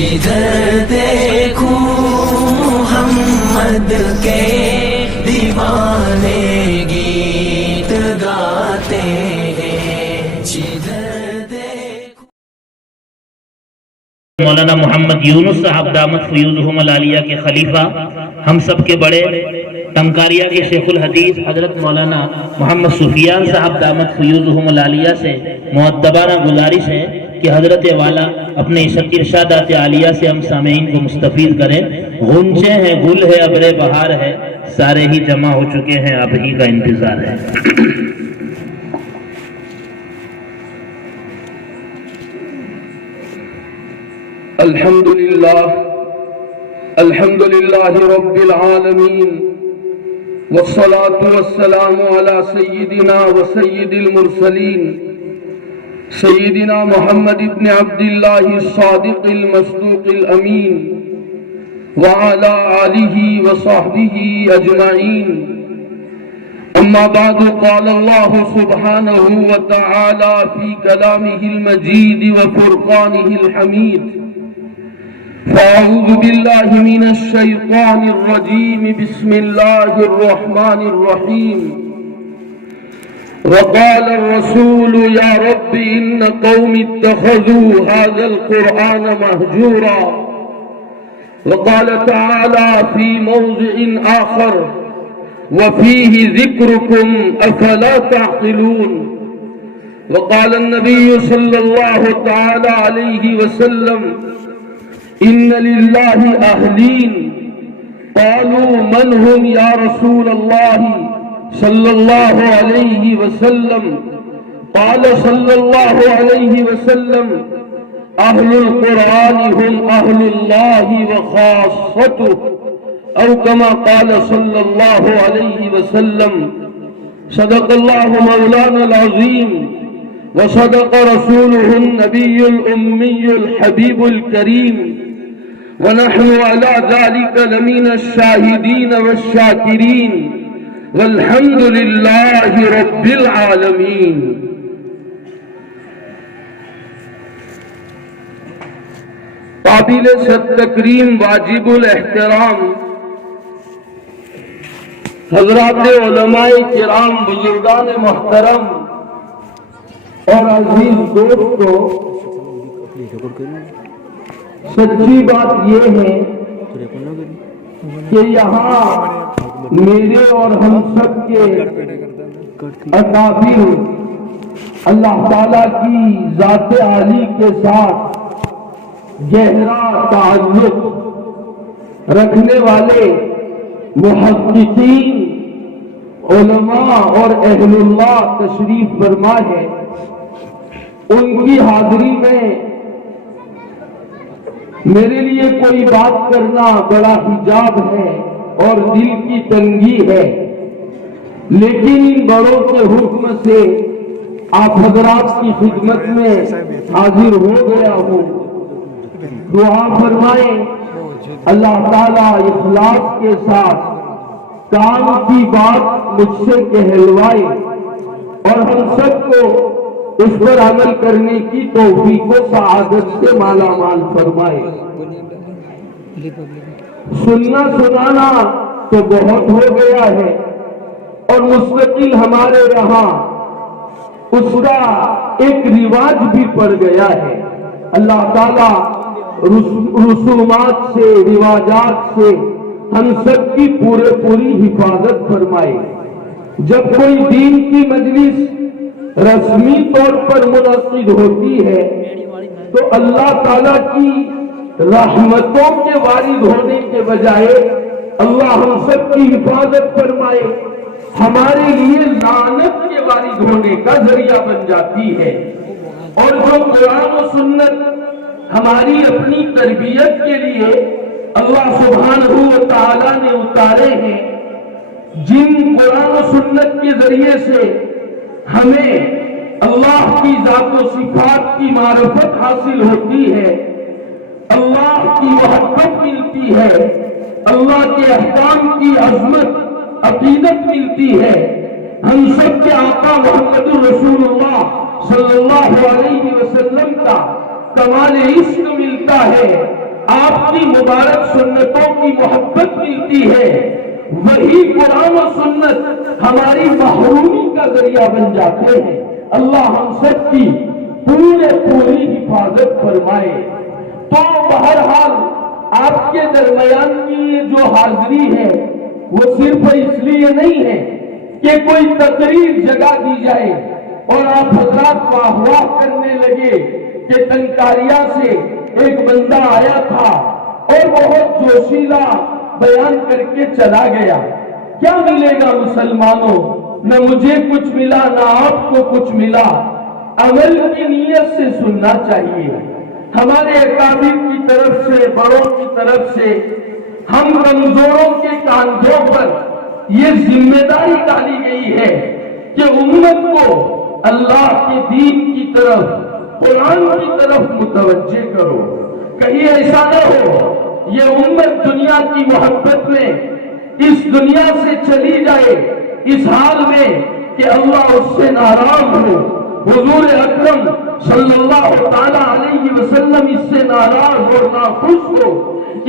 جدھر دیکھوں محمد کے دیوانے گیت گاتے ہیں، جدھر دیکھوں۔ مولانا محمد یونس صاحب دامت فیوضہم العالیہ کے خلیفہ، ہم سب کے بڑے تنکاریہ کے شیخ الحدیث حضرت مولانا محمد سفیان صاحب دامت فیوضہم العالیہ سے مؤدبانہ گزارش ہے کہ حضرت والا اپنے ارشادات عالیہ سے ہم سامعین کو مستفید کریں۔ غنچے ہیں، گل ہے، ابر بہار ہے، سارے ہی جمع ہو چکے ہیں، آپ ہی کا انتظار ہے۔ الحمد للہ رب العالمین، والصلاة والسلام على سیدنا و سید المرسلین، سیدنا محمد ابن عبد اللہ الصادق المصدوق الامین، وعلى آلہ وصحبہ اجمعین۔ اما بعد، قال اللہ سبحانہ وتعالی فی کلامہ المجید وفرقانہ الحمید، فأعوذ باللہ من الشیطان الرجیم، بسم اللہ الرحمن الرحیم۔ وقال الرسول یا رب ان قوم اتخذوا هذا القرآن مہجورا۔ وقال تعالی فی موضع آخر وفیہ ذکرکم افلا تعقلون۔ وقال النبی صلی اللہ تعالی علیہ وسلم ان للہ اہلین، قالوا من هم یا رسول اللہ صلی اللہ علیہ وسلم؟ قال صلی اللہ علیہ وسلم اہل القرآن هم اہل اللہ وخاصته، او کما قال صلی اللہ علیہ وسلم۔ صدق اللہ مولانا العظیم، وصدق رسوله النبی الأمی الحبیب الکریم، ونحن على ذلك لمن الشاهدين والشاكرين، والحمد لله رب العالمين۔ قابل صد تکریم، واجب الاحترام حضرات علماء کرام، بزرگان محترم اور عزیز دوستو، سچی بات یہ ہے کہ یہاں میرے اور ہم سب کے اکابر اللہ تعالیٰ کی ذات عالی کے ساتھ گہرا تعلق رکھنے والے محققین، علماء اور اہل اللہ تشریف فرما ہے۔ ان کی حاضری میں میرے لیے کوئی بات کرنا بڑا حجاب ہے اور دل کی تنگی ہے، لیکن ان بڑوں کے حکم سے آپ حضرات کی خدمت میں حاضر ہو گیا ہوں۔ دعا فرمائیں اللہ تعالیٰ اخلاص کے ساتھ کام کی بات مجھ سے کہلوائے اور ہم سب کو اس پر عمل کرنے کی توفیق و سعادت سے مالا مال فرمائے۔ سننا سنانا تو بہت ہو گیا ہے اور مستقل ہمارے یہاں اس کا ایک رواج بھی پڑ گیا ہے۔ اللہ تعالیٰ رسومات سے، رواجات سے ہم سب کی پوری حفاظت فرمائے۔ جب کوئی دین کی مجلس رسمی طور پر منعقد ہوتی ہے تو اللہ تعالیٰ کی رحمتوں کے وارد ہونے کے بجائے اللہ ہم سب کی حفاظت فرمائے، ہمارے لیے لعنت کے وارد ہونے کا ذریعہ بن جاتی ہے۔ اور جو قرآن و سنت ہماری اپنی تربیت کے لیے اللہ سبحانہ و تعالیٰ نے اتارے ہیں، جن قرآن و سنت کے ذریعے سے ہمیں اللہ کی ذات و صفات کی معرفت حاصل ہوتی ہے، اللہ کی محبت ملتی ہے، اللہ کے احکام کی عظمت عقیدت ملتی ہے، ہم سب کے آقا محمد رسول اللہ صلی اللہ علیہ وسلم کا کمال عشق ملتا ہے، آپ کی مبارک سنتوں کی محبت ملتی ہے، وہی قرآن و سنت ہماری محرومی کا ذریعہ بن جاتے ہیں۔ اللہ ہم سب کی پوری حفاظت فرمائے۔ تو بہرحال آپ کے درمیان کی یہ جو حاضری ہے وہ صرف اس لیے نہیں ہے کہ کوئی تقریر جگہ دی جائے اور آپ حضرات واہ واہ کرنے لگے کہ تنکاریا سے ایک بندہ آیا تھا اور بہت جوشیلا بیان کر کے چلا گیا۔ کیا ملے گا مسلمانوں؟ نہ مجھے کچھ ملا نہ آپ کو کچھ ملا۔ عمل کی نیت سے سننا چاہیے۔ ہمارے اکابر کی طرف سے، بڑوں کی طرف سے ہم کمزوروں کے کاندھوں پر یہ ذمہ داری ڈالی گئی ہے کہ امت کو اللہ کے دین کی طرف، قرآن کی طرف متوجہ کرو۔ کہیں ایسا نہ ہو یہ امت دنیا کی محبت میں اس دنیا سے چلی جائے اس حال میں کہ اللہ اس سے ناراض ہو، حضور اکرم صلی اللہ تعالی علیہ وسلم اس سے ناراض اور ناخوش ہو۔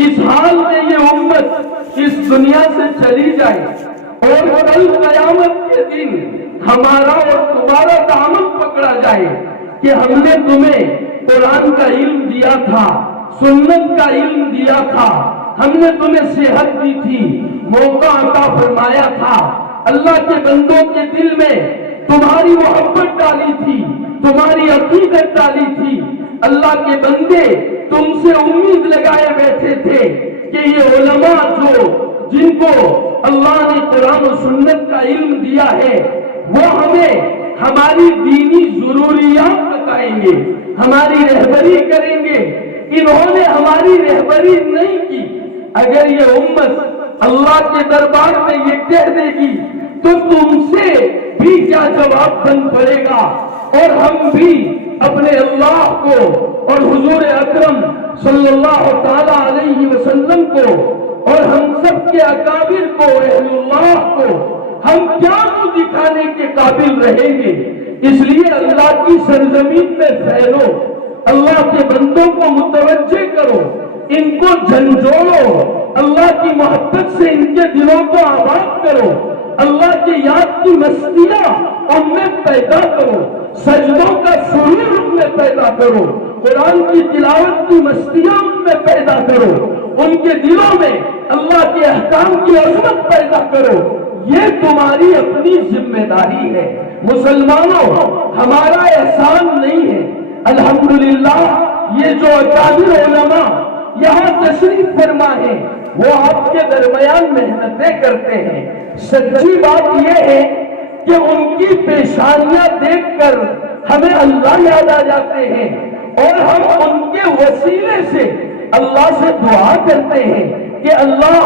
اس حال میں یہ امت اس دنیا سے چلی جائے اور کل قیامت کے دن ہمارا اور تمہارا دامن پکڑا جائے کہ ہم نے تمہیں قرآن کا علم دیا تھا، سنت کا علم دیا تھا، ہم نے تمہیں صحت دی تھی، موقع عطا فرمایا تھا، اللہ کے بندوں کے دل میں تمہاری محبت ڈالی تھی، تمہاری عقیدت ڈالی تھی۔ اللہ کے بندے تم سے امید لگائے بیٹھے تھے کہ یہ علماء جن کو اللہ نے قرآن و سنت کا علم دیا ہے وہ ہمیں ہماری دینی ضروریات بتائیں گے، ہماری رہبری کریں گے۔ انہوں نے ہماری رہبری نہیں کی۔ اگر یہ امت اللہ کے دربار میں یہ کہہ دے گی تو تم سے بھی کیا جواب بن پڑے گا، اور ہم بھی اپنے اللہ کو اور حضور اکرم صلی اللہ تعالی علیہ وسلم کو اور ہم سب کے اکابر کو، اہل اللہ کو، ہم کیا منہ دکھانے کے قابل رہیں گے؟ اس لیے اللہ کی سرزمین میں پھیلو، اللہ کے بندوں کو متوجہ کرو، ان کو جھنجھوڑو، اللہ کی محبت سے ان کے دلوں کو آباد کرو، اللہ کی یاد کی مستیاں ان میں پیدا کرو، سجدوں کا سرور ان میں پیدا کرو، قرآن کی تلاوت کی مستیاں ان میں پیدا کرو، ان کے دلوں میں اللہ کے احکام کی عظمت پیدا کرو۔ یہ تمہاری اپنی ذمہ داری ہے۔ مسلمانوں، ہمارا احسان نہیں ہے۔ الحمدللہ یہ جو اکابر علماء یہاں تشریف فرما ہے وہ آپ کے درمیان محنتیں کرتے ہیں۔ سچی بات یہ ہے کہ ان کی پیشانیاں دیکھ کر ہمیں اللہ یاد آ جاتے ہیں اور ہم ان کے وسیلے سے اللہ سے دعا کرتے ہیں کہ اللہ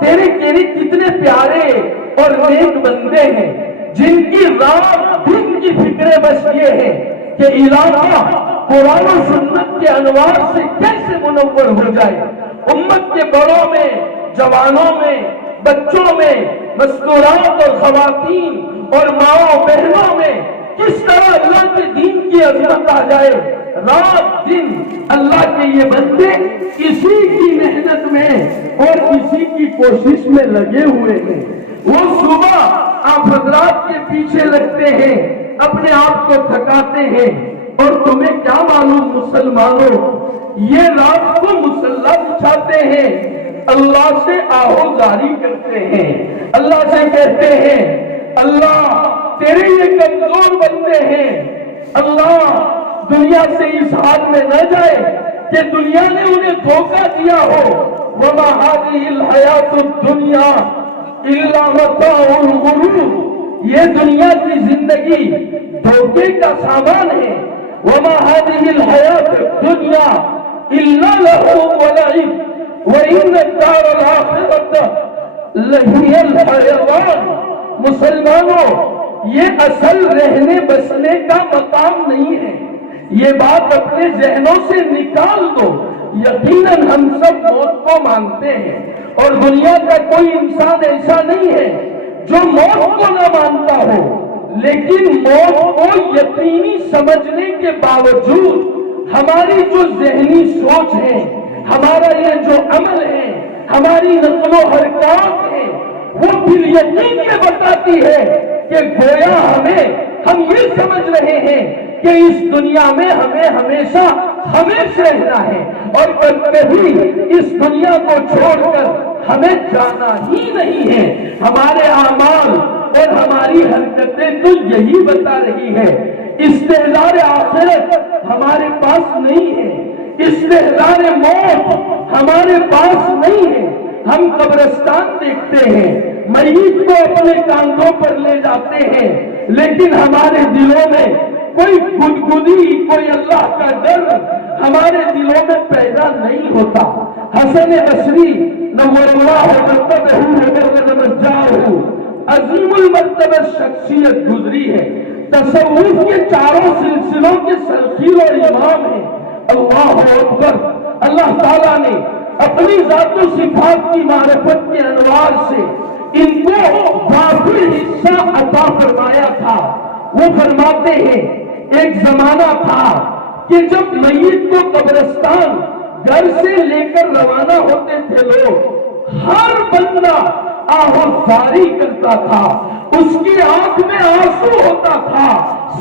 تیرے کتنے پیارے اور نیک بندے ہیں جن کی رات دن کی فکریں بس یہ ہے کہ علاقہ قرآن و سنت کے انوار سے کیسے منور ہو جائے، امت کے بڑوں میں، جوانوں میں، بچوں میں، مستورات اور خواتین اور ماؤں بہنوں میں کس طرح اللہ کے دین کی عظمت آ جائے۔ رات دن اللہ کے یہ بندے اسی کی محنت میں اور اسی کی کوشش میں لگے ہوئے ہیں۔ وہ صبح آپ حضرات کے پیچھے لگتے ہیں، اپنے آپ کو تھکاتے ہیں، اور تمہیں کیا معلوم مسلمانوں، یہ رات کو مصلی بچھاتے ہیں، اللہ سے آہوزاری کرتے ہیں، اللہ سے کہتے ہیں اللہ تیرے یہ کمزور بندے ہیں، اللہ دنیا سے اس حال میں نہ جائے کہ دنیا نے انہیں دھوکہ دیا ہو۔ وَمَا هَذِهِ الْحَيَاةُ الدُّنْيَا إِلَّا مَتَاعُ الْغُرُورِ، یہ دنیا کی زندگی دھوکے کا سامان ہے۔ وَمَا هَذِهِ الْحَيَاةُ الدُّنْيَا إِلَّا لَهْوٌ وَلَعِبٌ وَإِنَّ الدَّارَ الْآخِرَةَ لَهِيَ الْحَيَوَانُ۔ مسلمانوں، یہ اصل رہنے بسنے کا مقام نہیں ہے، یہ بات اپنے ذہنوں سے نکال دو۔ یقیناً ہم سب موت کو مانتے ہیں اور دنیا کا کوئی انسان ایسا نہیں ہے جو موت کو نہ مانتا ہو، لیکن موت کو یقینی سمجھنے کے باوجود ہماری جو ذہنی سوچ ہے، ہمارا یہ جو عمل ہے، ہماری نقل و حرکات ہے، وہ پھر یقین یہ بتاتی ہے کہ گویا ہم یہ سمجھ رہے ہیں کہ اس دنیا میں ہمیں ہمیشہ ہمیشہ رہنا ہے اور کبھی اس دنیا کو چھوڑ کر ہمیں جانا ہی نہیں ہے۔ ہمارے اعمال اور ہماری حرکتیں تو یہی بتا رہی ہے۔ استحضار آخرت ہمارے پاس نہیں ہے، استحضار موت ہمارے پاس نہیں ہے۔ ہم قبرستان دیکھتے ہیں، میت کو اپنے کاندھوں پر لے جاتے ہیں، لیکن ہمارے دلوں میں کوئی گدگدی، کوئی اللہ کا ڈر ہمارے دلوں میں پیدا نہیں ہوتا۔ حسن بصری نور اللہ مرتبہ عظیم المرتبہ شخصیت گزری ہے، تصوف کے چاروں سلسلوں کے سرخیل اور امام ہیں۔ اللہ اکبر! اللہ تعالیٰ نے اپنی ذات و صفات کی معرفت کے انوار سے ان کو وافر حصہ عطا فرمایا تھا۔ وہ فرماتے ہیں ایک زمانہ تھا کہ جب میت کو قبرستان گھر سے لے کر روانہ ہوتے تھے لوگ، ہر بندہ آہوزاری کرتا تھا، اس کی آنکھ میں آنسو ہوتا تھا،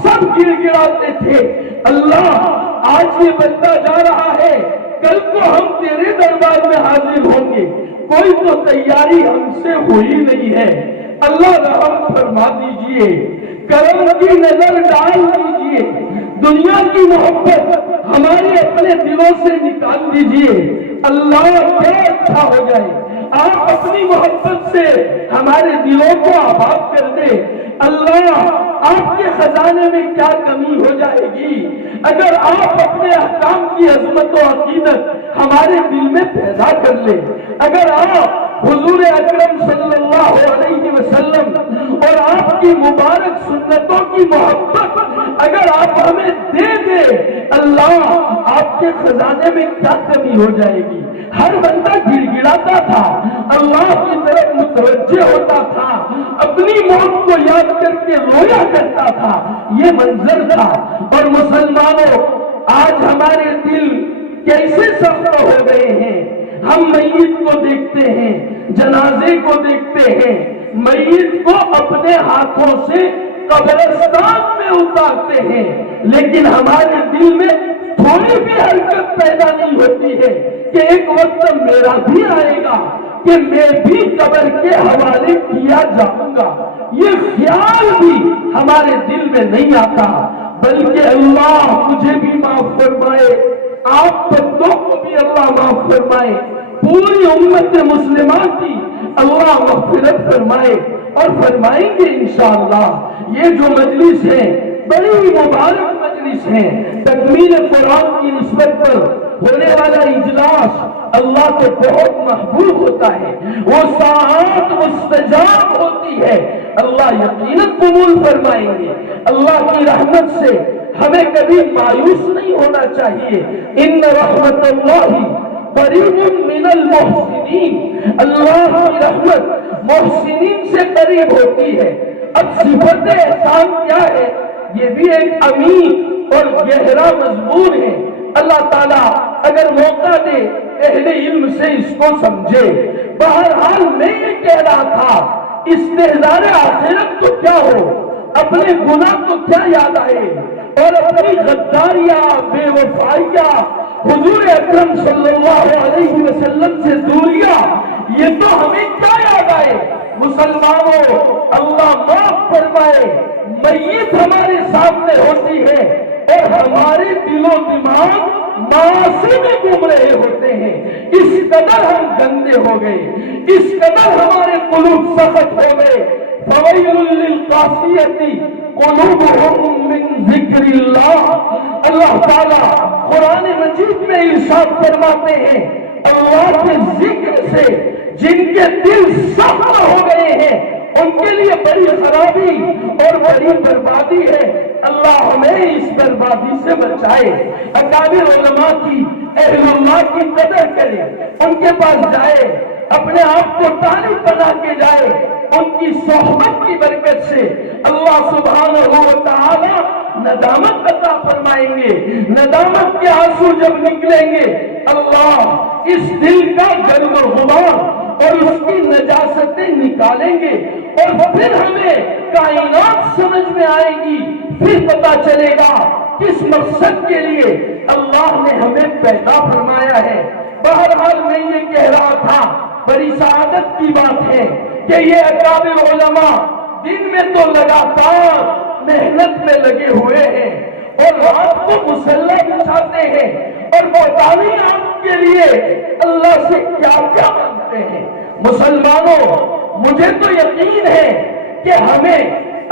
سب گر گڑاتے تھے، اللہ آج یہ بندہ جا رہا ہے، کل کو ہم تیرے دربار میں حاضر ہوں گے، کوئی تو تیاری ہم سے ہوئی نہیں ہے، اللہ رحم فرما دیجئے، کرم کی نظر ڈال دیجئے، دنیا کی محبت ہمارے اپنے دلوں سے نکال دیجئے، اللہ کیا اچھا ہو جائے، آپ اپنی محبت سے ہمارے دلوں کو آباد کر دے، اللہ آپ کے خزانے میں کیا کمی ہو جائے گی اگر آپ اپنے احکام کی عظمت و عقیدت ہمارے دل میں پیدا کر لیں، اگر آپ حضور اکرم صلی اللہ علیہ وسلم اور آپ کی مبارک سنتوں کی محبت اگر آپ ہمیں دے دیں، اللہ آپ کے خزانے میں کیا کمی ہو جائے گی۔ ہر بندہ گڑ گڑاتا تھا، اللہ کی طرف متوجہ ہوتا تھا، اپنی موت کو یاد کر کے رویا کرتا تھا، یہ منظر تھا۔ اور مسلمانوں، آج ہمارے دل کیسے سخت ہو گئے ہیں، ہم میت کو دیکھتے ہیں، جنازے کو دیکھتے ہیں، میت کو اپنے ہاتھوں سے قبرستان میں اتارتے ہیں، لیکن ہمارے دل میں تھوڑی بھی حرکت پیدا نہیں ہوتی ہے کہ ایک وقت میرا بھی آئے گا کہ میں بھی قبر کے حوالے کیا جاؤں گا، یہ خیال بھی ہمارے دل میں نہیں آتا، بلکہ اللہ مجھے بھی معاف فرمائے، آپ بندوں کو بھی اللہ معاف فرمائے، پوری امت مسلمہ کی اللہ مغفرت فرمائے اور فرمائیں گے انشاءاللہ۔ یہ جو مجلس ہے بڑی مبارک مجلس ہے، تکمیل قرآن کی نسبت پر ہونے والا اجلاس اللہ کو بہت محبوب ہوتا ہے، وہ ساعات مستجاب ہوتی ہے، اللہ یقیناً قبول فرمائیں گے۔ اللہ کی رحمت سے ہمیں کبھی مایوس نہیں ہونا چاہیے، ان رحمت اللہ قریب من المحسنین، اللہ کی رحمت محسنین سے قریب ہوتی ہے۔ اب صفت احسان کیا ہے، یہ بھی ایک عمیق اور گہرا مضمون ہے، اللہ تعالیٰ اگر موقع دے اہل علم سے اس کو سمجھے۔ بہرحال میں یہ کہہ رہا تھا، استحضار آخرت تو کیا ہو، اپنے گناہ تو کیا یاد آئے اور اپنی غداریاں، بے وفائیاں، حضور اکرم صلی اللہ علیہ وسلم سے دوریاں، یہ تو ہمیں کیا یاد آئے۔ مسلمانوں، اللہ معاف فرمائے، میت ہمارے سامنے ہوتی ہے اور ہمارے دل و دماغ معاصی میں گھوم رہے ہوتے ہیں، اس قدر ہم گندے ہو گئے، اس قدر ہمارے قلوب سخت ہو گئے۔ فویل للقاسیۃ قلوبہم من ذکر اللہ، اللہ تعالیٰ قرآن مجید میں ارشاد فرماتے ہیں، اللہ کے ذکر سے جن کے دل سخت ہو گئے ہیں ان کے لیے بڑی خرابی اور بڑی بربادی ہے، اللہ ہمیں اس بربادی سے بچائے۔ اکابر علماء کی، اہل اللہ کی قدر کرے، ان کے پاس جائے، اپنے آپ کو طالب بنا کے جائے، ان کی صحبت کی برکت سے اللہ سبحانہ و تعالی ندامت عطا فرمائیں گے، ندامت کے آنسو جب نکلیں گے اللہ اس دل کا گرد و غبار اور اس کی نجاستیں نکالیں گے، اور پھر ہمیں کائنات سمجھ میں آئے گی، پھر پتا چلے گا کس مقصد کے لیے اللہ نے ہمیں پیدا فرمایا ہے۔ بہرحال میں یہ کہہ رہا تھا، بڑی سعادت کی بات ہے کہ یہ اکابر علماء دن میں تو لگاتار محنت میں لگے ہوئے ہیں اور رات کو مصلی بچھاتے ہیں اور پتہ نہیں آپ کے لیے اللہ سے کیا کیا مانگتے ہیں۔ مسلمانوں، مجھے تو یقین ہے کہ ہمیں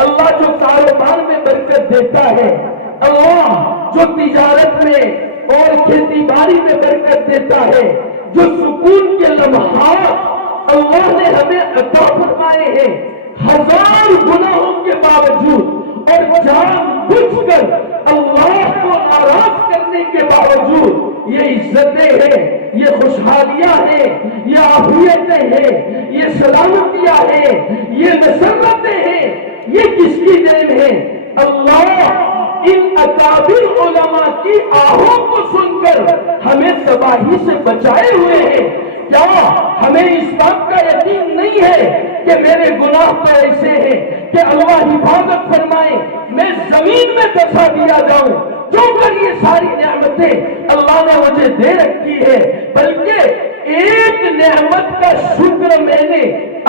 اللہ جو کاروبار میں برکت دیتا ہے، اللہ جو تجارت میں اور کھیتی باڑی میں برکت دیتا ہے، جو سکون کے لمحات اللہ نے ہمیں عطا فرمائے ہیں، ہزار گناہوں کے باوجود اور جان بوجھ کر اللہ کو ناراض کرنے کے باوجود یہ عزتیں ہیں، یہ خوشحالیاں ہیں، یہ عافیتیں ہیں، یہ سلامتیاں ہیں، یہ مسرتیں ہیں، یہ کس کی دین ہے؟ اللہ ان اکابر علماء کی آہوں کو سن کر ہمیں تباہی سے بچائے ہوئے ہیں۔ کیا ہمیں اس بات کا یقین نہیں ہے کہ میرے گناہ تو ایسے ہیں کہ اللہ حفاظت فرمائے میں زمین میں دسا دیا جاؤں، جو کر یہ ساری نعمتیں اللہ نے مجھے دے رکھی ہے، بلکہ ایک نعمت کا شکر میں نے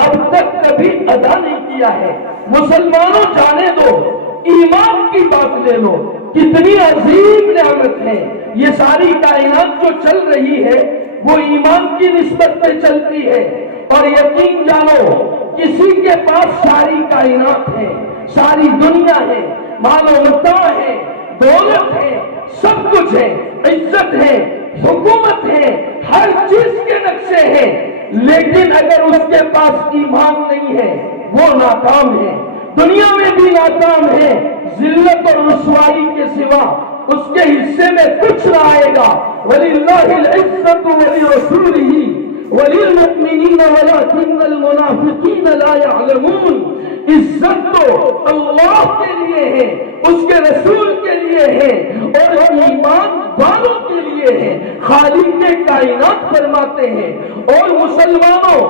اب تک کبھی ادا نہیں کیا ہے۔ مسلمانوں جانے دو، ایمان کی بات لے لو، کتنی عظیم نعمت ہے۔ یہ ساری کائنات جو چل رہی ہے وہ ایمان کی نسبت پہ چلتی ہے، اور یقین جانو کسی کے پاس ساری کائنات ہے، ساری دنیا ہے، مال و متاع ہے، دولت ہے، سب کچھ ہے، عزت ہے، حکومت ہے، ہر چیز کے نقشے ہیں، لیکن اگر اس کے پاس ایمان نہیں ہے وہ ناکام ہے، دنیا میں بھی ناکام ہے، ذلت اور رسوائی کے سوا اس کے حصے میں کچھ نہ آئے گا۔ وَلِلَّهِ الْعِزَّةُ وَلِرَسُولِهِ وَلِلْمُؤْمِنِينَ وَلَكِنَّ الْمُنَافِقِينَ لَا يَعْلَمُونَ۔ عزت تو اللہ کے لیے ہے، اس کے رسول کے لیے ہے، اور ایمان والوں کے لیے ہے۔ خالق کائنات فرماتے ہیں، اور مسلمانوں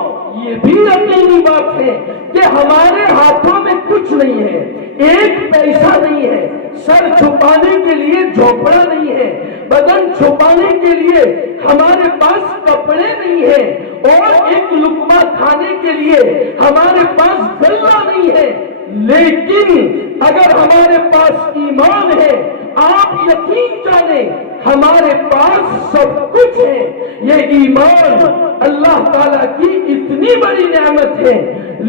یہ بھی یقینی بات ہے کہ ہمارے ہاتھوں میں کچھ نہیں ہے، ایک پیسہ نہیں ہے، سر چھپانے کے لیے جھوپڑا نہیں ہے، بدن چھپانے کے لیے ہمارے پاس کپڑے نہیں ہیں، اور ایک لقمہ کھانے کے لیے ہمارے پاس گلہ نہیں ہے، لیکن اگر ہمارے پاس ایمان ہے آپ یقین جانیں ہمارے پاس سب کچھ ہے۔ یہ ایمان اللہ تعالیٰ کی اتنی بڑی نعمت ہے،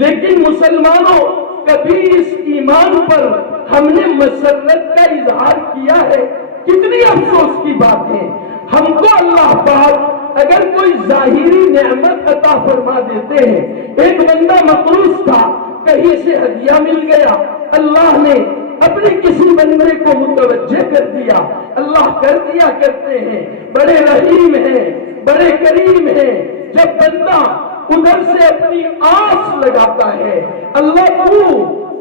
لیکن مسلمانوں کبھی اس ایمان پر ہم نے مسرت کا اظہار کیا ہے؟ کتنی افسوس کی بات ہے۔ ہم کو اللہ پاک اگر کوئی ظاہری نعمت عطا فرما دیتے ہیں، ایک بندہ مقروض تھا، کہیں سے ہدیہ مل گیا، اللہ نے اپنے کسی بندے کو متوجہ کر دیا۔ اللہ کر دیا کرتے ہیں، بڑے رحیم ہیں، بڑے کریم ہیں۔ جب بندہ ادھر سے اپنی آس لگاتا ہے، اللہ تو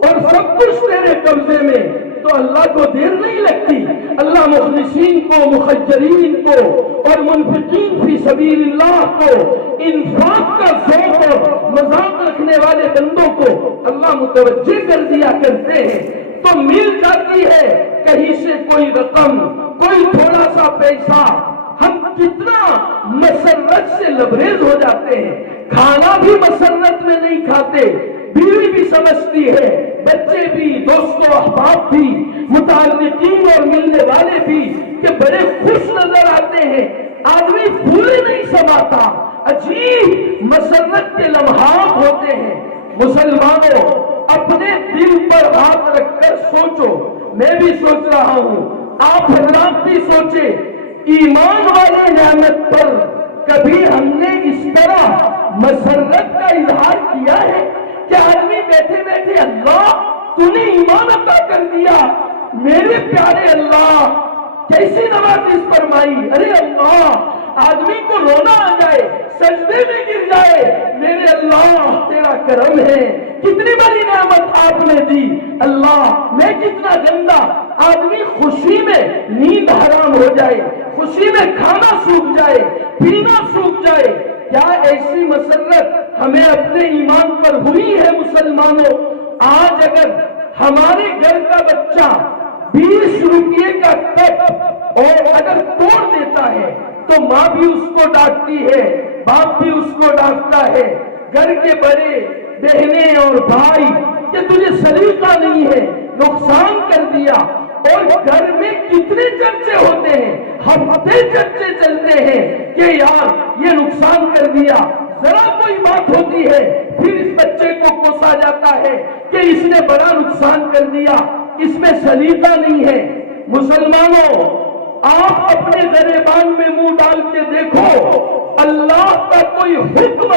اور سب کچھ تیرے قبضے میں، تو اللہ کو دیر نہیں لگتی۔ اللہ مخلصین کو، مخجرین کو اور منفقین فی سبیل اللہ کو، انفاق کا ذوق اور مذاق رکھنے والے بندوں کو اللہ متوجہ کر دیا کرتے ہیں، تو مل جاتی ہے کہیں سے کوئی رقم، کوئی تھوڑا سا پیسہ، ہم کتنا مسرت سے لبریز ہو جاتے ہیں۔ کھانا بھی مسرت میں نہیں کھاتے، بیوی بھی سمجھتی ہے، بچے بھی، دوست و احباب بھی، متعلقین اور ملنے والے بھی، کہ بڑے خوش نظر آتے ہیں، آدمی پھولے نہیں سماتا، عجیب مسرت کے لمحات ہوتے ہیں۔ مسلمانوں اپنے دل پر ہاتھ رکھ کر سوچو، میں بھی سوچ رہا ہوں، آپ حضرات بھی سوچے، ایمان والے نعمت پر کبھی ہم نے اس طرح مسرت کا اظہار کیا ہے کہ آدمی بیٹھے بیٹھے اللہ تو نے ایمان عطا کر دیا، میرے پیارے اللہ کیسی نوازش فرمائی، ارے اللہ آدمی کو رونا آ جائے، سجدے میں گر جائے، میرے اللہ تیرا کرم ہے، کتنی بڑی نعمت آپ نے دی، اللہ میں کتنا گندا، آدمی خوشی میں نیند حرام ہو جائے، خوشی میں کھانا سوکھ جائے، پینا سوکھ جائے، کیا ایسی مسرت ہمیں اپنے ایمان پر ہوئی ہے مسلمانوں؟ آج اگر ہمارے گھر کا بچہ 20 روپے کا کپ اور اگر توڑ دیتا ہے تو ماں بھی اس کو ڈانٹتی ہے، باپ بھی اس کو ڈانٹتا ہے، گھر کے بڑے بہنیں اور بھائی کہ تجھے سلیقہ نہیں ہے، نقصان کر دیا۔ اور گھر میں کتنے چرچے ہوتے ہیں، ہفتے چرچے چلتے ہیں کہ یار یہ نقصان کر دیا، ذرا کوئی بات ہوتی ہے پھر اس بچے کو کوسا جاتا ہے کہ اس نے بڑا نقصان کر دیا، اس میں سلیقہ نہیں ہے۔ مسلمانوں، آپ اپنے گریبان میں منہ ڈال کے دیکھو، اللہ کا کوئی حکم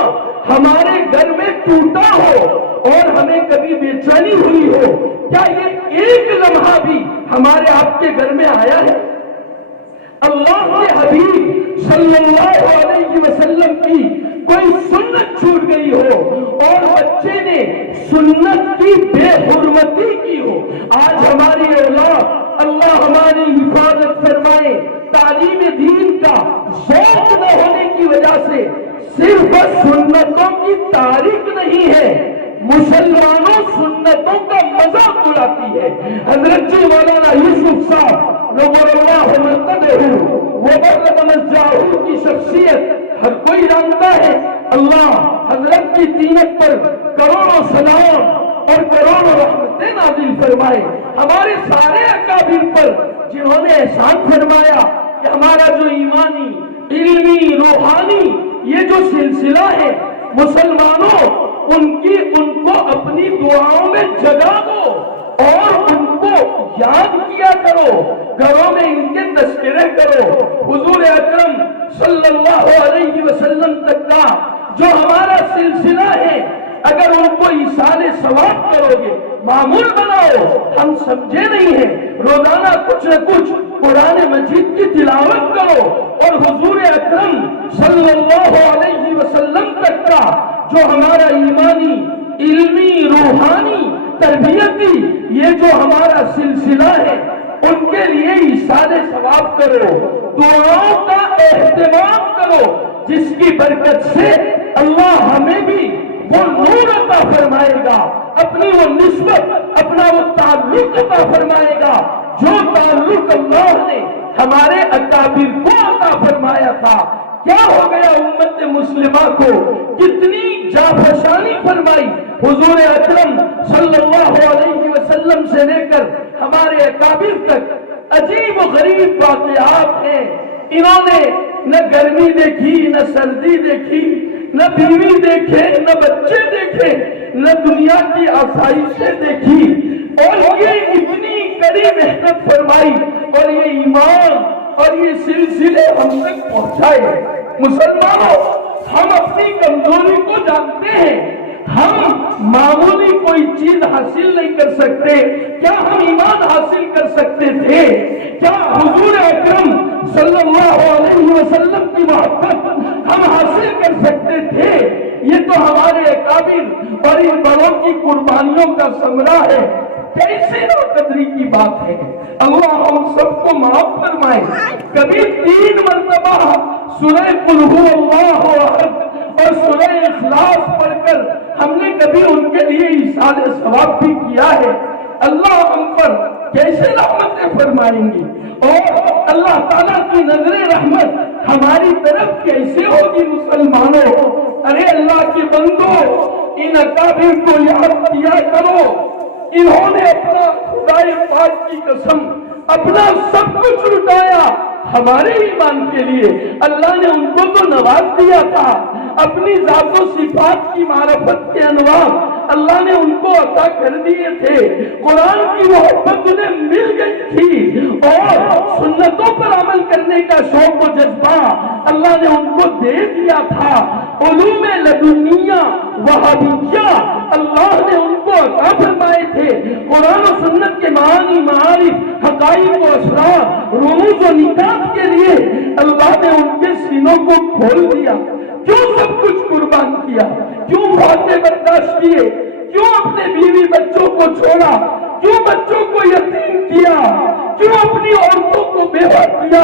ہمارے گھر میں ٹوٹا ہو اور ہمیں کبھی بے چینی ہوئی ہو، کیا یہ ایک لمحہ بھی ہمارے آپ کے گھر میں آیا ہے؟ اللہ کے حبیب صلی اللہ علیہ وسلم کی کوئی سنت چھوٹ گئی ہو اور بچے نے سنت کی بے حرمتی کی ہو، آج ہماری اولاد، اللہ ہماری حفاظت فرمائے، تعلیم دین کا ذوق نہ ہونے کی وجہ سے صرف سنتوں کی تاریخ نہیں ہے، مسلمانوں سنتوں کا مذاق اڑاتی ہے۔ حضرت جی مولانا یوسف صاحب نور اللہ مرقدہ وبلغ مزاحہ کی شخصیت ہر کوئی جانتا ہے، اللہ حضرت کی تینت پر کروڑوں سلام اور کروڑوں رحمتیں نازل فرمائے، ہمارے سارے اکابر پر جنہوں نے احسان فرمایا کہ ہمارا جو ایمانی، علمی، روحانی یہ جو سلسلہ ہے، مسلمانوں ان کو اپنی دعاؤں میں جگا دو اور ان کو یاد کیا کرو، گھروں میں ان کے تذکرے کرو۔ حضور اکرم صلی اللہ علیہ وسلم تک کا جو ہمارا سلسلہ ہے، اگر ان کو ایصال ثواب کرو گے، معمول بناؤ، ہم سمجھے نہیں ہیں، روزانہ کچھ نہ کچھ قرآن مجید کی تلاوت کرو اور حضور اکرم صلی اللہ علیہ وسلم تک کا جو ہمارا ایمانی، علمی، روحانی، تربیتی یہ جو ہمارا سلسلہ ہے، ان کے لیے ایصال ثواب کرو، دعاؤں کا اہتمام کرو، جس کی برکت سے اللہ ہمیں بھی وہ نور عطا فرمائے گا، اپنی وہ نسبت، اپنا وہ تعلق عطا فرمائے گا جو تعلق اللہ نے ہمارے اکابر کو عطا فرمایا تھا۔ کیا ہو گیا امت مسلمہ کو، کتنی جافشانی فرمائی حضور اکرم صلی اللہ علیہ وسلم سے لے کر ہمارے اکابر تک، عجیب و غریب واقعات ہیں۔ انہوں نے نہ گرمی دیکھی، نہ سردی دیکھی، نہ بیوی دیکھے، نہ بچے دیکھے، نہ دنیا کی آسائشیں دیکھی، اور یہ اتنی کڑی محنت فرمائی اور یہ ایمان اور یہ سلسلے ہم تک پہنچائے۔ مسلمانوں، ہم اپنی کمزوری کو جانتے ہیں، ہم معمولی کوئی چیز حاصل نہیں کر سکتے، کیا ہم ایمان حاصل کر سکتے تھے؟ کیا حضور اکرم صلی اللہ علیہ وسلم کی محبت ہم حاصل کر سکتے تھے؟ یہ تو ہمارے اکابر اور ان بڑوں کی قربانیوں کا ثمرہ ہے، کیسے ناقدری کی بات ہے۔ اللہ ہم سب کو معاف فرمائے۔ کبھی 3 مرتبہ سورہ قل هو اللہ احد اور سورہ اخلاص پڑھ کر ہم نے کبھی ان کے لیے ایصال ثواب بھی کیا ہے۔ اللہ ہم پر کیسے رحمتیں فرمائیں گی اور اللہ تعالیٰ کی نظر رحمت ہماری طرف کیسے ہوگی؟ مسلمانوں، ارے اللہ کے بندو، ان اکابر کو یاد کیا کرو، انہوں نے اپنا خدائے پاک کی قسم اپنا سب کچھ لٹایا ہمارے ایمان کے لیے۔ اللہ نے ان کو تو نواز دیا تھا، اپنی ذات و صفات کی معرفت کے انوار اللہ نے ان کو عطا کر دیے تھے، قرآن کی محبت انہیں مل گئی تھی اور سنتوں پر عمل کرنے کا شوق و جذبہ اللہ نے ان کو دے دیا تھا، علوم لدنیہ وہابیہ اللہ نے ان کو عطا فرمائے تھے، قرآن و سنت کے معانی، معارف، حقائق و اسرار، رموز و نکات کے لیے اللہ نے ان کے سینوں کو کھول دیا۔ کیوں سب کچھ قربان کیا؟ کیوں فاتح برداشت کیے؟ کیوں اپنے بیوی بچوں کو چھوڑا؟ کیوں بچوں کو یتیم کیا؟ کیوں اپنی عورتوں کو بیوہ کیا؟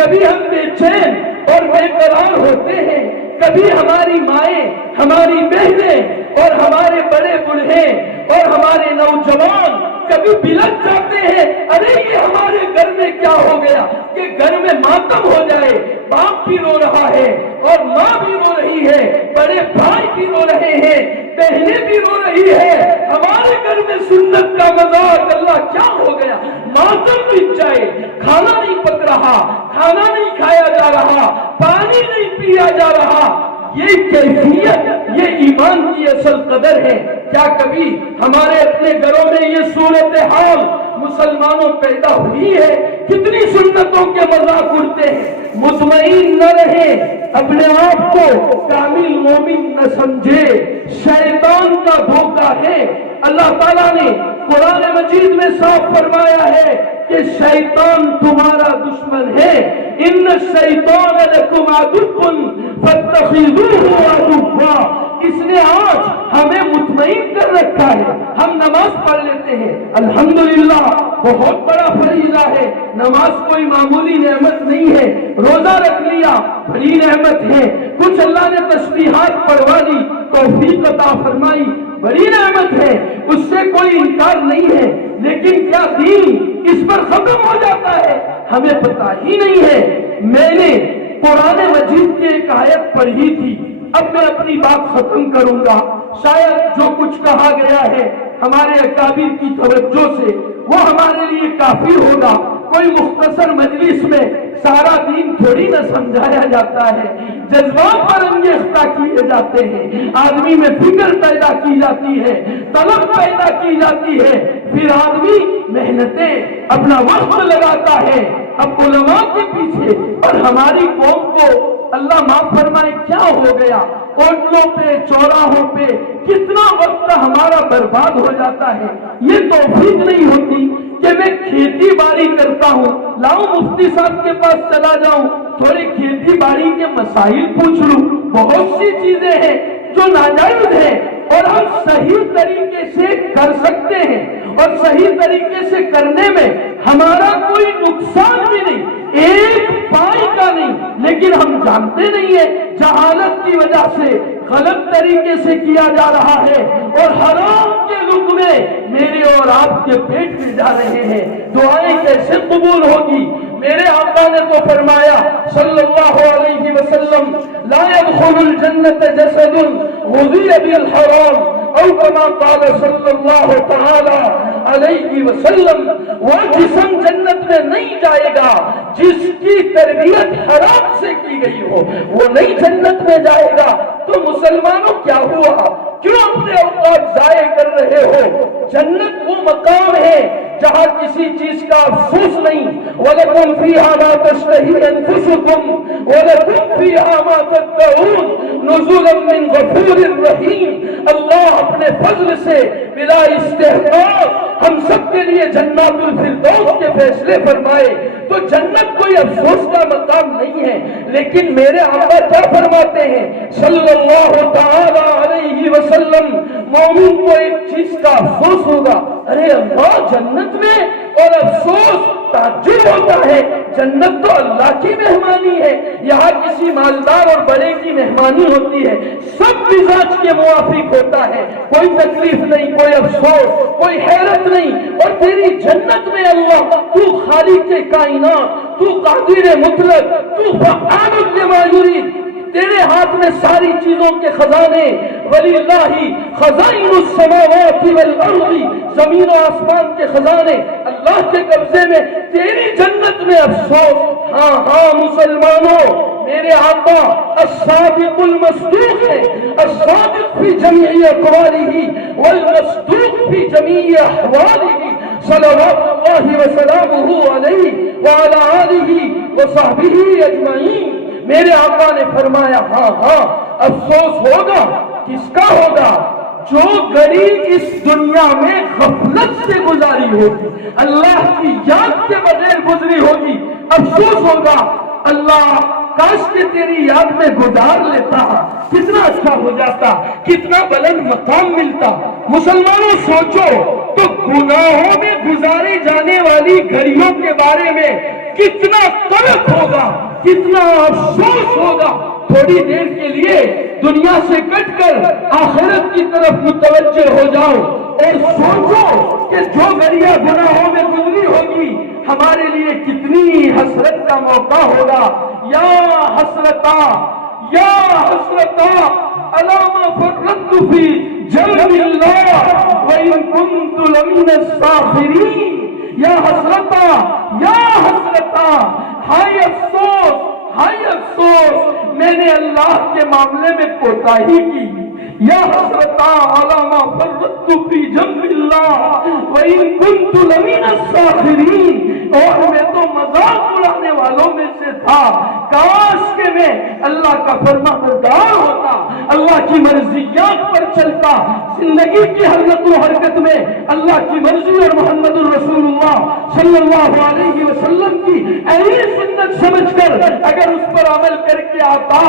کبھی ہم بے چین اور بے قرار ہوتے ہیں، کبھی ہماری مائیں، ہماری بہنیں اور ہمارے بڑے بوڑھے اور ہمارے نوجوان کبھی بلک جاتے ہیں، ارے یہ ہمارے گھر میں کیا ہو گیا کہ گھر میں ماتم ہو جائے، باپ بھی رو رہا ہے اور ماں بھی رو رہی ہے، بڑے بھائی بھی رو رہے ہیں، بہنیں بھی رو رہی ہے، ہمارے گھر میں سنت کا مذاق اللہ کیا ہو گیا، ماتم بچ جائے، کھانا نہیں پک رہا، کھانا نہیں کھایا جا رہا، پانی نہیں پیا جا رہا۔ یہ کیفیت، یہ ایمان کی اصل قدر ہے۔ کیا کبھی ہمارے اپنے گھروں میں یہ صورتحال مسلمانوں پیدا ہوئی ہے؟ کتنی سنتوں کے مذاق اڑتے ہیں۔ مطمئن نہ رہیں، اپنے آپ کو کامل مومن نہ سمجھے، شیطان کا دھوکہ ہے۔ اللہ تعالیٰ نے قرآن مجید میں صاف فرمایا ہے کہ شیطان تمہارا دشمن ہے، ان الشیطان لکم عدو فاتخذوہ عدوا۔ اس نے آج ہمیں مطمئن کر رکھا ہے۔ ہم نماز پڑھ لیتے ہیں، الحمدللہ بہت بڑا فریضہ ہے، نماز کوئی معمولی نعمت نہیں ہے، روزہ رکھ لیا بڑی نعمت ہے، کچھ اللہ نے تسبیحات پڑھوا دی، توفیق عطا فرمائی، بڑی نعمت ہے، اس سے کوئی انکار نہیں ہے۔ لیکن کیا دین اس پر ختم ہو جاتا ہے؟ ہمیں پتہ ہی نہیں ہے۔ میں نے قرآن مجید کی ایک آیت پڑھی تھی، اب میں اپنی بات ختم کروں گا۔ شاید جو کچھ کہا گیا ہے ہمارے اکابر کی توجہ سے وہ ہمارے لیے کافی ہوگا۔ کوئی مختصر مجلس میں سارا دین تھوڑی نہ سمجھایا جاتا ہے، جذبات پر انگیختہ کیے جاتے ہیں، آدمی میں فکر پیدا کی جاتی ہے، طلب پیدا کی جاتی ہے، پھر آدمی محنتیں اپنا وقت لگاتا ہے اب علماء کے پیچھے۔ اور ہماری قوم کو اللہ معاف فرمائے کیا ہو گیا، ہوٹلوں پہ چوراہوں پہ کتنا وقت ہمارا برباد ہو جاتا ہے۔ یہ توفیق نہیں ہوتی کہ میں کھیتی باڑی کرتا ہوں، لاؤں مفتی صاحب کے پاس چلا جاؤں، تھوڑی کھیتی باڑی کے مسائل پوچھ لوں۔ بہت سی چیزیں ہیں جو ناجائز ہیں اور ہم صحیح طریقے سے کر سکتے ہیں، اور صحیح طریقے سے کرنے میں ہمارا کوئی نقصان بھی نہیں، ایک پائی کا نہیں، لیکن ہم جانتے نہیں ہیں، جہالت کی وجہ سے غلط طریقے سے کیا جا رہا ہے، اور حرام کے لقمے میرے اور آپ کے پیٹ میں جا رہے ہیں۔ دعائیں کیسے قبول ہوگی؟ میرے آقا نے تو فرمایا صلی اللہ علیہ وسلم، لا يدخل الجنت جسد غذی بالحرام، او کما قال صلی اللہ تعالی علیہ وسلم، وہ جسم جنت میں نہیں جائے گا جس کی تربیت حرام سے کی گئی ہو، وہ نہیں جنت میں جائے گا۔ تو مسلمانوں کیا ہوا؟ کیوں اپنے اوقات ضائع کر رہے ہو؟ جنت وہ مقام ہے جہاں کسی چیز کا افسوس نہیں۔ وَلَكُمْ فِيهَا مَا تَشْتَهِي أَنفُسُكُمْ وَلَكُمْ فِيهَا مَا تَدَّعُونَ نُزُلًا مِّن غَفُورٍ رَحِيمٍ۔ اللہ اپنے فضل سے بلا استحقاق ہم سب کے لیے جنات الفردوس کے فیصلے فرمائے۔ تو جنت کوئی افسوس کا مقام نہیں ہے، لیکن میرے آقا کیا فرماتے ہیں صلی اللہ تعالی علیہ وسلم، مومن کو ایک چیز کا افسوس ہوگا، ارے اللہ جنت میں، اور افسوس تعجب ہوتا ہے، جنت تو اللہ کی مہمانی ہے، یہاں کسی مالدار اور بڑے کی مہمانی ہوتی ہے، سب مزاج کے موافق ہوتا ہے، کوئی تکلیف نہیں، کوئی افسوس، کوئی حیرت نہیں۔ اور تیری جنت میں اللہ، تو خالق کائنات، تو قادر مطلق، تو فعال لما یرید، تیرے ہاتھ میں ساری چیزوں کے خزانے، وَلِلَّهِ خَزَائِنُ السَّمَاوَاتِ وَالْأَرْضِ، زمین و آسمان کے خزانے اللہ کے قبضے میں، تیری جنت میں افسوس۔ ہاں ہاں مسلمانوں، میرے آقا الصادق المصدوق ہے، الصادق فی جمیع اقوالہ والمصدوق فی جمیع احوالہ، صلوات اللہ وسلامہ علیہ وعلی آلہ وصحبہ اجمعین۔ میرے آقا نے فرمایا ہاں ہاں افسوس ہوگا، کس کا ہوگا؟ جو گھڑی اس دنیا میں غفلت سے گزاری ہوگی، اللہ کی یاد کے بغیر گزری ہوگی، افسوس ہوگا۔ اللہ کاش کہ تیری یاد میں گزار لیتا، کتنا اچھا ہو جاتا، کتنا بلند مقام ملتا۔ مسلمانوں سوچو تو گناہوں میں گزاری جانے والی گھڑیوں کے بارے میں کتنا تڑپ ہوگا، کتنا افسوس ہوگا۔ تھوڑی دیر کے لیے دنیا سے کٹ کر آخرت کی طرف متوجہ ہو جاؤ اور سوچو کہ جو گھڑیاں گناہوں میں گزری ہوگی ہمارے لیے کتنی حسرت کا موقع ہوگا۔ یا حسرتا، یا حسرتا علامہ فرطت فی جنب اللہ وَإِن كُنتُ لَمِنَ السَّاخِرِينَ۔ یا حسرتا، یا حسرتا، ہائے افسوس، ہائے افسوس، میں نے اللہ کے معاملے میں کوتاہی کی۔ یا حسرتا علامہ فرطت فی جنب اللہ وَإِن كُنتُ لَمِنَ السَّاخِرِينَ، اور میں تو مذاق اڑانے والوں میں سے تھا۔ کاش کہ میں اللہ کا فرما بردار ہوتا، اللہ کی مرضیات پر چلتا، زندگی کی حرکت و حرکت میں اللہ کی مرضی اور محمد الرسول اللہ صلی اللہ علیہ وسلم کی ایسی سنت سمجھ کر اگر اس پر عمل کر کے آتا،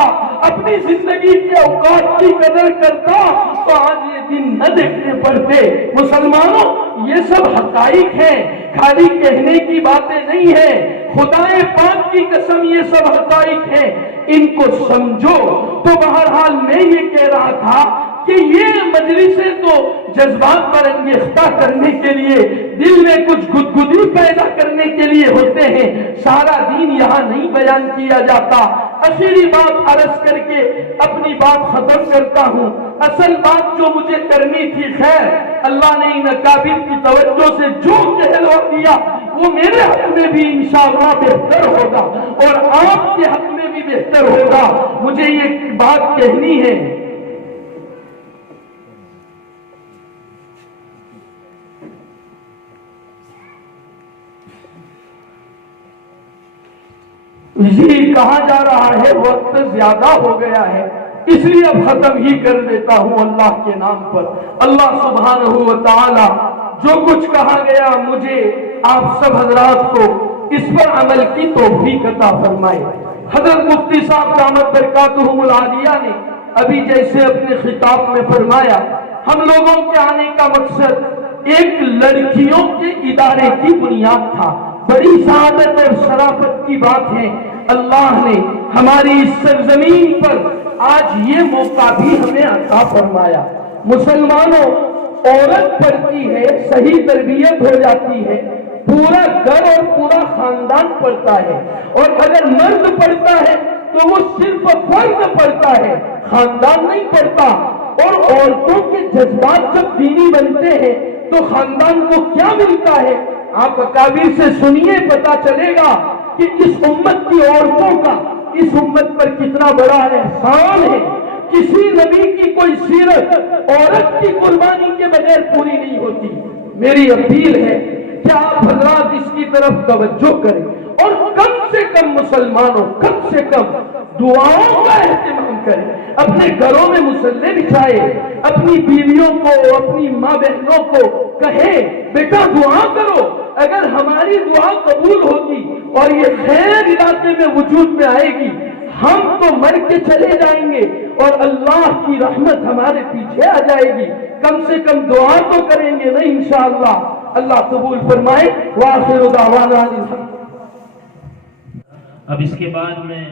اپنی زندگی کے اوقات کی قدر کرتا تو آج یہ دن نہ دیکھنے پڑتے۔ مسلمانوں یہ سب حقائق ہیں، خالی کہنے کی باتیں نہیں ہیں، خدائے پاک کی قسم یہ سب حقائق ہیں، ان کو سمجھو۔ تو بہرحال میں یہ کہہ رہا تھا کہ یہ مجلسیں تو جذبات پر انگیختہ کرنے کے لیے، دل میں کچھ گدگدی پیدا کرنے کے لیے ہوتے ہیں، سارا دین یہاں نہیں بیان کیا جاتا۔ آخری بات عرض کر کے اپنی بات ختم کرتا ہوں۔ اصل بات جو مجھے کرنی تھی، خیر اللہ نے ان اکابر کی توجہ سے جو کہلوا دیا وہ میرے حق میں بھی انشاءاللہ بہتر ہوگا اور آپ کے حق میں بھی بہتر ہوگا۔ مجھے یہ بات کہنی ہے، یہ کہا جا رہا ہے وقت زیادہ ہو گیا ہے، اس لیے اب ختم ہی کر دیتا ہوں اللہ کے نام پر۔ اللہ سبحانہ و تعالی جو کچھ کہا گیا مجھے آپ سب حضرات کو اس پر عمل کی توفیق عطا فرمائے۔ حضرت مفتی صاحب دامت برکاتہم العالیہ نے ابھی جیسے اپنے خطاب میں فرمایا، ہم لوگوں کے آنے کا مقصد ایک لڑکیوں کے ادارے کی بنیاد تھا۔ بڑی سعادت اور شرافت کی بات ہے، اللہ نے ہماری اس سرزمین پر آج یہ موقع بھی ہمیں عطا فرمایا۔ مسلمانوں، عورت پڑھتی ہے، صحیح تربیت ہو جاتی ہے، پورا گھر اور پورا خاندان پڑھتا ہے، اور اگر مرد پڑھتا ہے تو وہ صرف فرد پڑھتا ہے، خاندان نہیں پڑھتا۔ اور عورتوں کے جذبات جب دینی بنتے ہیں تو خاندان کو کیا ملتا ہے؟ آپ اکابر سے سنیے، پتا چلے گا کہ اس امت کی عورتوں کا اس امت پر کتنا بڑا احسان ہے۔ کسی نبی کی کوئی سیرت عورت کی قربانی کے بغیر پوری نہیں ہوتی۔ میری اپیل ہے کہ آپ حضرات اس کی طرف توجہ کریں اور کم سے کم مسلمانوں، کم سے کم دعاؤں کا اہتمام کریں، اپنے گھروں میں مصلے بچھائے، اپنی بیویوں کو، اپنی ماں بہنوں کو کہے بیٹا دعا کرو۔ اگر ہماری دعا قبول ہوگی اور یہ خیر علاقے میں وجود میں آئے گی، ہم تو مر کے چلے جائیں گے اور اللہ کی رحمت ہمارے پیچھے آ جائے گی۔ کم سے کم دعا تو کریں گے نا انشاءاللہ۔ اللہ قبول فرمائے۔ وآخر دعوانا الحمد۔ اب اس کے بعد میں